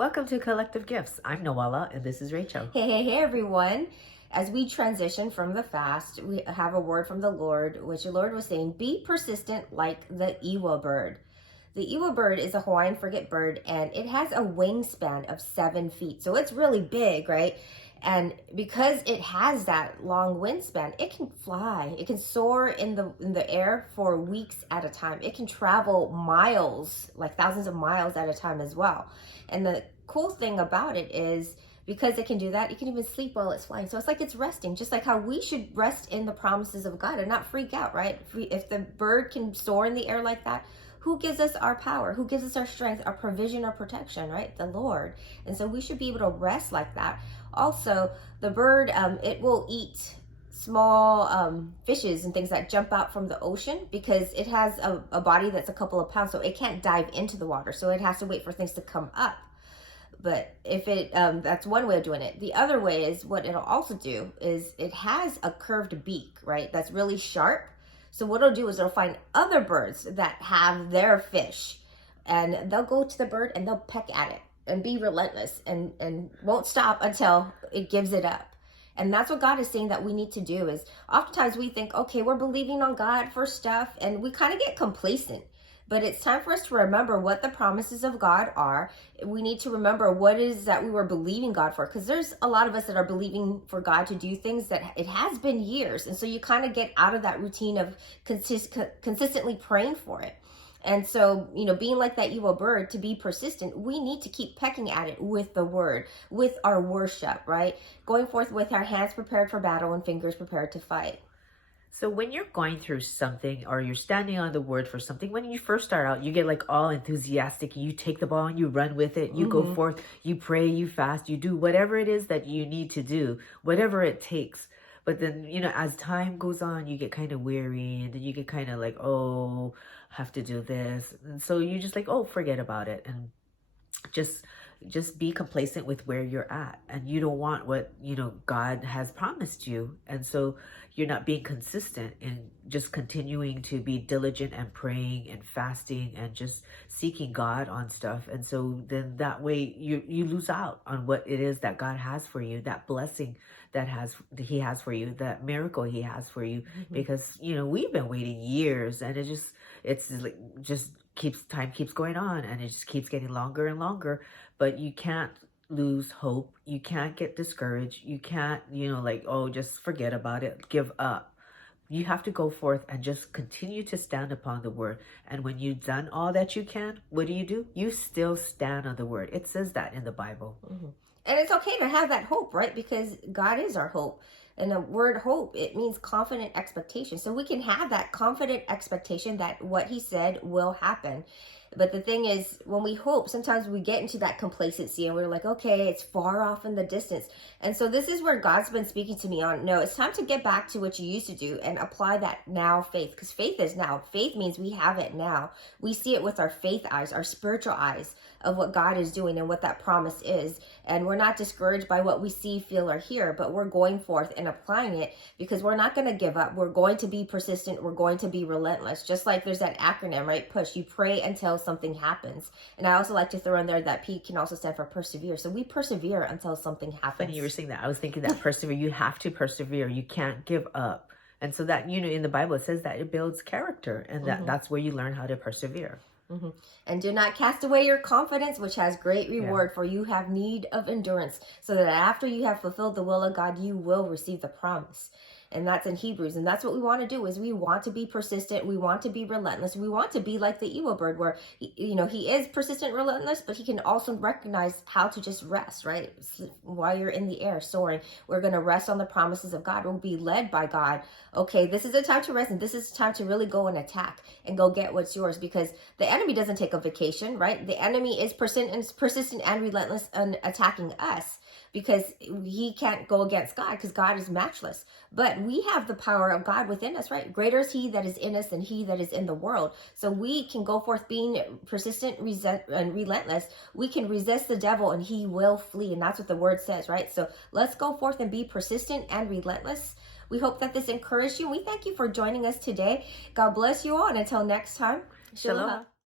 Welcome to Collective Gifts. I'm Noella and this is Rachel. Hey, everyone. As we transition from the fast, we have a word from the Lord, which the Lord was saying, be persistent like the Iwa bird. The Iwa bird is a Hawaiian frigate bird, and it has a wingspan of 7 feet. So it's really big, right? And because it has that long wingspan, it can fly. It can soar in the air for weeks at a time. It can travel miles, like thousands of miles at a time as well. And the cool thing about it is because it can do that, it can even sleep while it's flying. So it's like it's resting, just like how we should rest in the promises of God and not freak out, right? If the bird can soar in the air like that, who gives us our power? Who gives us our strength, our provision, our protection, right? The Lord. And so we should be able to rest like that. Also, the bird, it will eat small fishes and things that jump out from the ocean because it has a body that's a couple of pounds, so it can't dive into the water. So it has to wait for things to come up. But if it, that's one way of doing it. The other way is what it'll also do is it has a curved beak, right? That's really sharp. So what it'll do is it'll find other birds that have their fish, and they'll go to the bird and they'll peck at it and be relentless and won't stop until it gives it up. And that's what God is saying that we need to do is oftentimes we think, okay, we're believing on God for stuff and we kind of get complacent. But it's time for us to remember what the promises of God are. We need to remember what it is that we were believing God for. Because there's a lot of us that are believing for God to do things that it has been years. And so you kind of get out of that routine of consistently praying for it. And so, being like that evil bird, to be persistent, we need to keep pecking at it with the word, with our worship, right? Going forth with our hands prepared for battle and fingers prepared to fight. So when you're going through something or you're standing on the word for something, when you first start out, you get like all enthusiastic. You take the ball and you run with it. You go forth, you pray, you fast, you do whatever it is that you need to do, whatever it takes. But then, as time goes on, you get kind of weary and then you get kind of like, oh, I have to do this. And so you just like, oh, forget about it. And just be complacent with where you're at, and you don't want what God has promised you, and so you're not being consistent in just continuing to be diligent and praying and fasting and just seeking God on stuff. And so then that way you lose out on what it is that God has for you, that blessing that he has for you, that miracle he has for you. Because we've been waiting years, and it's like time keeps going on, and it just keeps getting longer and longer. But you can't lose hope. You can't get discouraged. You can't, just forget about it, give up. You have to go forth and just continue to stand upon the word. And when you've done all that you can, what do? You still stand on the word. It says that in the Bible. And it's okay to have that hope, right? Because God is our hope. And the word hope, it means confident expectation. So we can have that confident expectation that what he said will happen. But the thing is, when we hope, sometimes we get into that complacency and we're like, okay, it's far off in the distance. And so this is where God's been speaking to me on, no, it's time to get back to what you used to do and apply that now faith. Because faith is now. Faith means we have it now. We see it with our faith eyes, our spiritual eyes of what God is doing and what that promise is. And we're not discouraged by what we see, feel, or hear, but we're going forth and applying it because we're not going to give up. We're going to be persistent. We're going to be relentless. Just like there's that acronym, right? PUSH. You pray until something happens. And I also like to throw in there that P can also stand for persevere. So we persevere until something happens. When you were saying that, I was thinking that persevere, you have to persevere. You can't give up. And so that, in the Bible, it says that it builds character, and that's where you learn how to persevere. And do not cast away your confidence, which has great reward, for you have need of endurance, so that after you have fulfilled the will of God, you will receive the promise. And that's in Hebrews. And that's what we want to do is we want to be persistent. We want to be relentless. We want to be like the evil bird where, he is persistent, relentless, but he can also recognize how to just rest, right? While you're in the air soaring, we're going to rest on the promises of God. We'll be led by God. Okay, this is a time to rest, and this is time to really go and attack and go get what's yours, because the enemy doesn't take a vacation, right? The enemy is persistent and relentless in attacking us, because he can't go against God, because God is matchless. But we have the power of God within us, right? Greater is he that is in us than he that is in the world. So we can go forth being persistent and relentless. We can resist the devil and he will flee. And that's what the word says, right? So let's go forth and be persistent and relentless. We hope that this encouraged you. We thank you for joining us today. God bless you all. And until next time, Shalom.